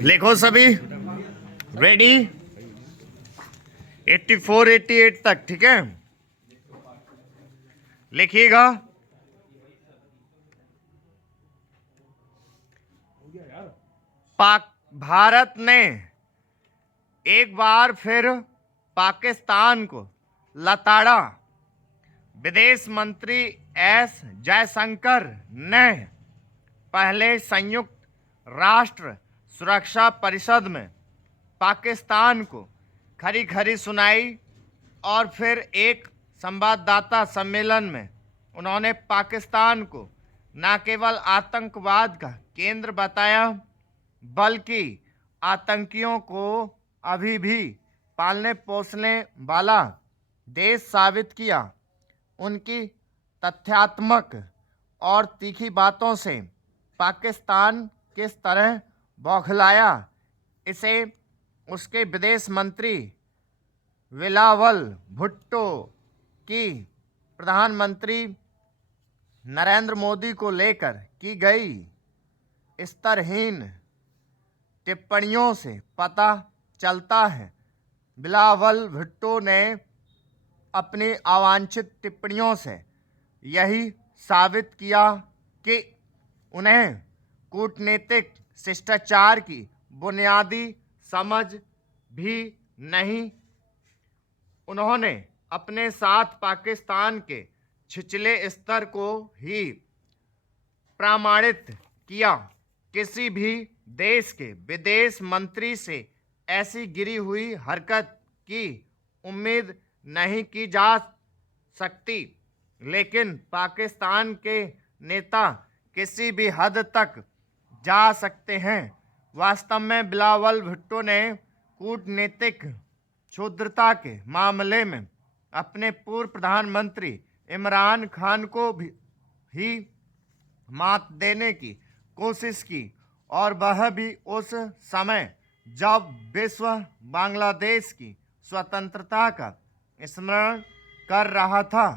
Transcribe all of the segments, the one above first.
लिखो सभी। रेडी? 84 88 तक, ठीक है? लिखिएगा। भारत ने एक बार फिर पाकिस्तान को लताड़ा। विदेश मंत्री एस जयशंकर ने पहले संयुक्त राष्ट्र सुरक्षा परिषद में पाकिस्तान को खरी खरी सुनाई और फिर एक संवाददाता सम्मेलन में उन्होंने पाकिस्तान को न केवल आतंकवाद का केंद्र बताया बल्कि आतंकियों को अभी भी पालने पोसने वाला देश साबित किया। उनकी तथ्यात्मक और तीखी बातों से पाकिस्तान किस तरह बौखलाया, इसे उसके विदेश मंत्री बिलावल भुट्टो की प्रधानमंत्री नरेंद्र मोदी को लेकर की गई स्तरहीन टिप्पणियों से पता चलता है। बिलावल भुट्टो ने अपनी अवांछित टिप्पणियों से यही साबित किया कि उन्हें कूटनीतिक शिष्टाचार की बुनियादी समझ भी नहीं। उन्होंने अपने साथ पाकिस्तान के छिछले स्तर को ही प्रमाणित किया। किसी भी देश के विदेश मंत्री से ऐसी गिरी हुई हरकत की उम्मीद नहीं की जा सकती, लेकिन पाकिस्तान के नेता किसी भी हद तक जा सकते हैं। वास्तव में बिलावल भुट्टो ने कूटनीतिक क्षुद्रता के मामले में अपने पूर्व प्रधानमंत्री इमरान खान को ही मात देने की कोशिश की, और वह भी उस समय जब विश्व बांग्लादेश की स्वतंत्रता का स्मरण कर रहा था।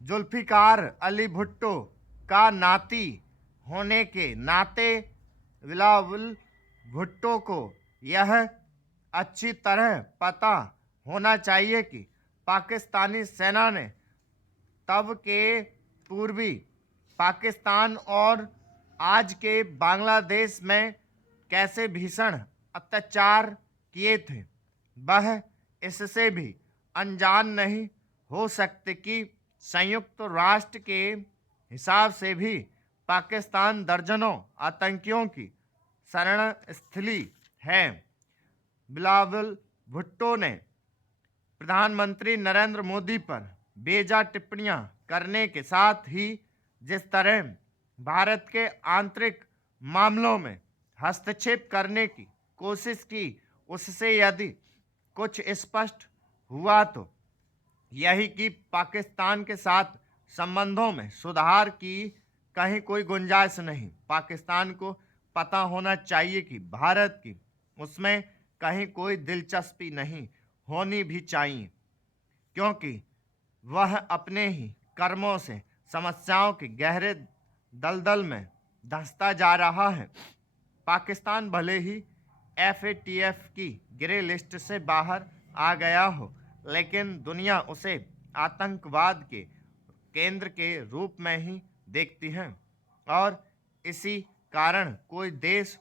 जुल्फिकार अली भुट्टो का नाती होने के नाते बिलावल भुट्टो को यह अच्छी तरह पता होना चाहिए कि पाकिस्तानी सेना ने तब के पूर्वी पाकिस्तान और आज के बांग्लादेश में कैसे भीषण अत्याचार किए थे। वह इससे भी अनजान नहीं हो सकते कि संयुक्त राष्ट्र के हिसाब से भी पाकिस्तान दर्जनों आतंकियों की शरण स्थली है। बिलावल भुट्टो ने प्रधानमंत्री नरेंद्र मोदी पर बेजा टिप्पणियां करने के साथ ही जिस तरह भारत के आंतरिक मामलों में हस्तक्षेप करने की कोशिश की, उससे यदि कुछ स्पष्ट हुआ तो यही कि पाकिस्तान के साथ संबंधों में सुधार की कहीं कोई गुंजाइश नहीं। पाकिस्तान को पता होना चाहिए कि भारत की उसमें कहीं कोई दिलचस्पी नहीं होनी भी चाहिए, क्योंकि वह अपने ही कर्मों से समस्याओं के गहरे दलदल में धंसता जा रहा है। पाकिस्तान भले ही FATF की ग्रे लिस्ट से बाहर आ गया हो, लेकिन दुनिया उसे आतंकवाद के केंद्र के रूप में ही देखती है, और इसी कारण कोई देश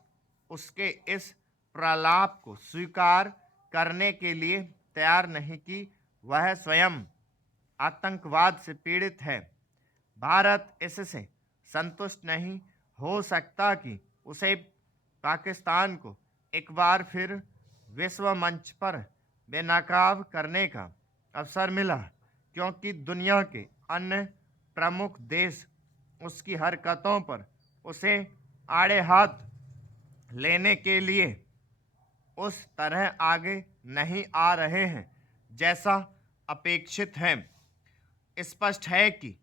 उसके इस प्रलाप को स्वीकार करने के लिए तैयार नहीं कि वह स्वयं आतंकवाद से पीड़ित है। भारत इससे संतुष्ट नहीं हो सकता कि उसे पाकिस्तान को एक बार फिर विश्व मंच पर बेनकाब करने का अवसर मिला, क्योंकि दुनिया के अन्य प्रमुख देश उसकी हरकतों पर उसे आड़े हाथ लेने के लिए उस तरह आगे नहीं आ रहे हैं जैसा अपेक्षित है। स्पष्ट है कि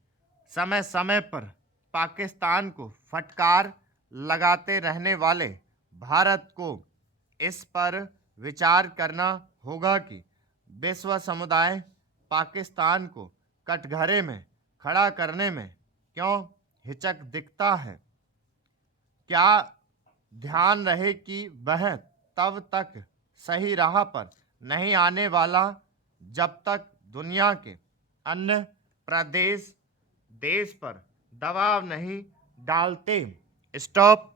समय समय पर पाकिस्तान को फटकार लगाते रहने वाले भारत को इस पर विचार करना होगा कि विश्व समुदाय पाकिस्तान को कटघरे में खड़ा करने में क्यों हिचक दिखता है। क्या ध्यान रहे कि वह तब तक सही राह पर नहीं आने वाला जब तक दुनिया के अन्य प्रदेश देश पर दबाव नहीं डालते। स्टॉप।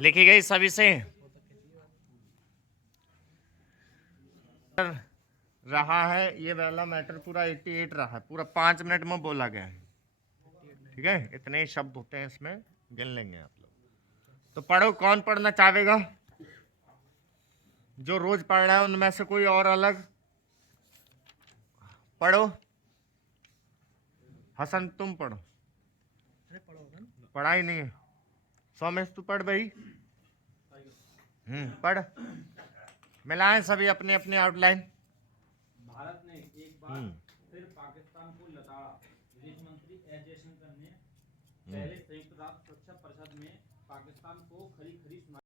लिखी गई सभी से रहा है। ये वाला मैटर पूरा 88 रहा है, पूरा 5 मिनट में बोला गया है। ठीक है, इतने ही शब्द होते हैं इसमें, गिन लेंगे आप लोग। तो पढ़ो, कौन पढ़ना चाहेगा? जो रोज पढ़ रहा है उनमें से कोई और अलग पढ़ो। हसन तुम पढ़ो। पढ़ा ही नहीं है। सोमेश तू पढ़ भाई। पढ़। मिलाएं सभी अपने अपने आउटलाइन। भारत ने एक बार फिर पाकिस्तान को लताड़ा। विदेश मंत्री एस जयशंकर ने पहले संयुक्त राष्ट्र सुरक्षा परिषद में पाकिस्तान को खरी खरी सुनाई।